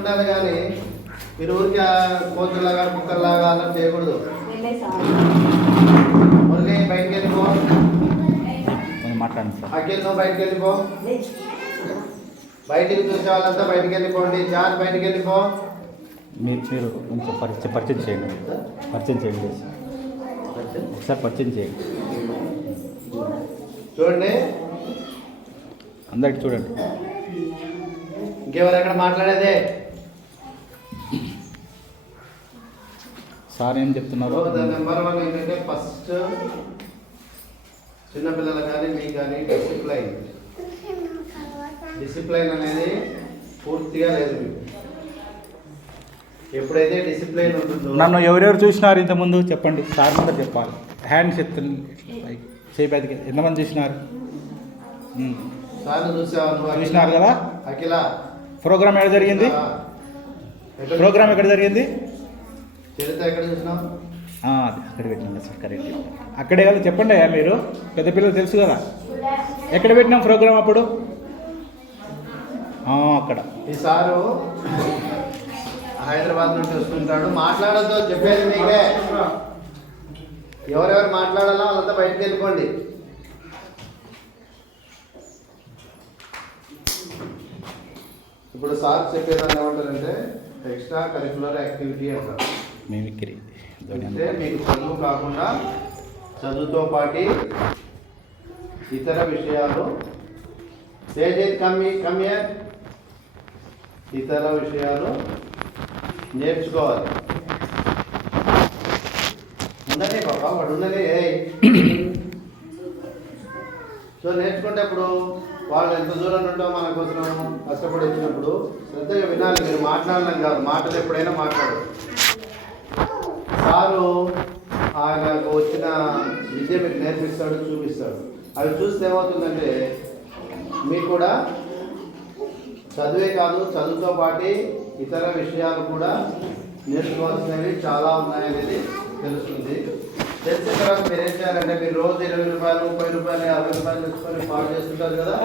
ఉండాలి కానీ మీరు ఊరికి కోతులాగా కుక్కర్లాగా అలా చేయకూడదు. ఊరికి బయటికి వెళ్ళిపో. మాట్లాడండి సార్. అఖిల్ నువ్వు బయటికి వెళ్ళిపో. బయటికి చూసే వాళ్ళంతా బయటికి వెళ్ళిపోండి. జాన్ బయటికి వెళ్ళిపో. మీరు కొంచెం పరిచయం చేయండి. పరిచయం చేయండి ఒకసారి పరిచయం చేయండి. చూడండి అందరికి చూడండి. ఇంకెవరు ఎక్కడ మాట్లాడేదే? సార్ ఏం చెప్తున్నారు? నెంబర్ 1 ఏంటంటే ఫస్ట్ చిన్నపిల్లలు కానీ మీకు కానీ డిసిప్లైన్ అనేది పూర్తిగా లేదు మీకు. ఎప్పుడైతే డిసిప్లైన్ ఉంటుందో. నన్ను ఎవరెవరు చూసినారు ఇంతకుముందు చెప్పండి. సార్ ముందర చెప్పాలి. హ్యాండ్స్ ఎత్తండి. చేపేదికి ఎంతమంది చూసినారు? సార్ చూసినారు కదా. అఖిల ప్రోగ్రామ్ ఎక్కడ జరిగింది? ప్రోగ్రామ్ ఎక్కడ జరిగింది? చరిత్ర ఎక్కడ చూసినావు? అది అక్కడ పెట్టినాం సార్. కరెక్ట్. అక్కడే కదా చెప్పండి. మీరు పెద్ద పిల్లలు తెలుసు కదా. ఎక్కడ పెట్టినాం ప్రోగ్రామ్ అప్పుడు? అక్కడ. ఈ సారు హైదరాబాద్ నుండి వస్తుంటాడు. మాట్లాడద్దు చెప్పేది మీకే. ఎవరెవరు మాట్లాడాలో వాళ్ళంతా బయటకు వెళ్ళిపోండి. ఇప్పుడు సార్ చెప్పేదాన్ని ఏమంటారంటే ఎక్స్ట్రా కరిక్యులర్ యాక్టివిటీ అంటారు. మిమిక్రీ అంటే మీకు చదువు కాకుండా చదువుతో పాటు ఇతర విషయాలు ఇతర విషయాలు నేర్చుకోవాలి. ఉండనే బాబా వాడు ఉండనే. సో నేర్చుకుంటే అప్పుడు వాళ్ళు ఎంత దూరం నుండో మన కోసం కష్టపడి వచ్చినప్పుడు శ్రద్ధగా వినాలి. మీరు మాట్లాడలేం కాదు, మాటలు ఎప్పుడైనా మాట్లాడు. సారు ఆయనకు వచ్చిన విద్య మీకు నేర్పిస్తాడు, చూపిస్తాడు. అవి చూస్తే ఏమవుతుందంటే మీకు కూడా చదువే కాదు, చదువుతో పాటు ఇతర విషయాలు కూడా నేర్చుకోవాల్సినవి చాలా ఉన్నాయనేది తెలుస్తుంది. తెలిసిన తర్వాత మీరు ఏం చేయాలంటే మీరు రోజు 20 రూపాయలు, 30 రూపాయలు, 50 రూపాయలు తెచ్చుకొని పాటు చేస్తుంటారు కదా.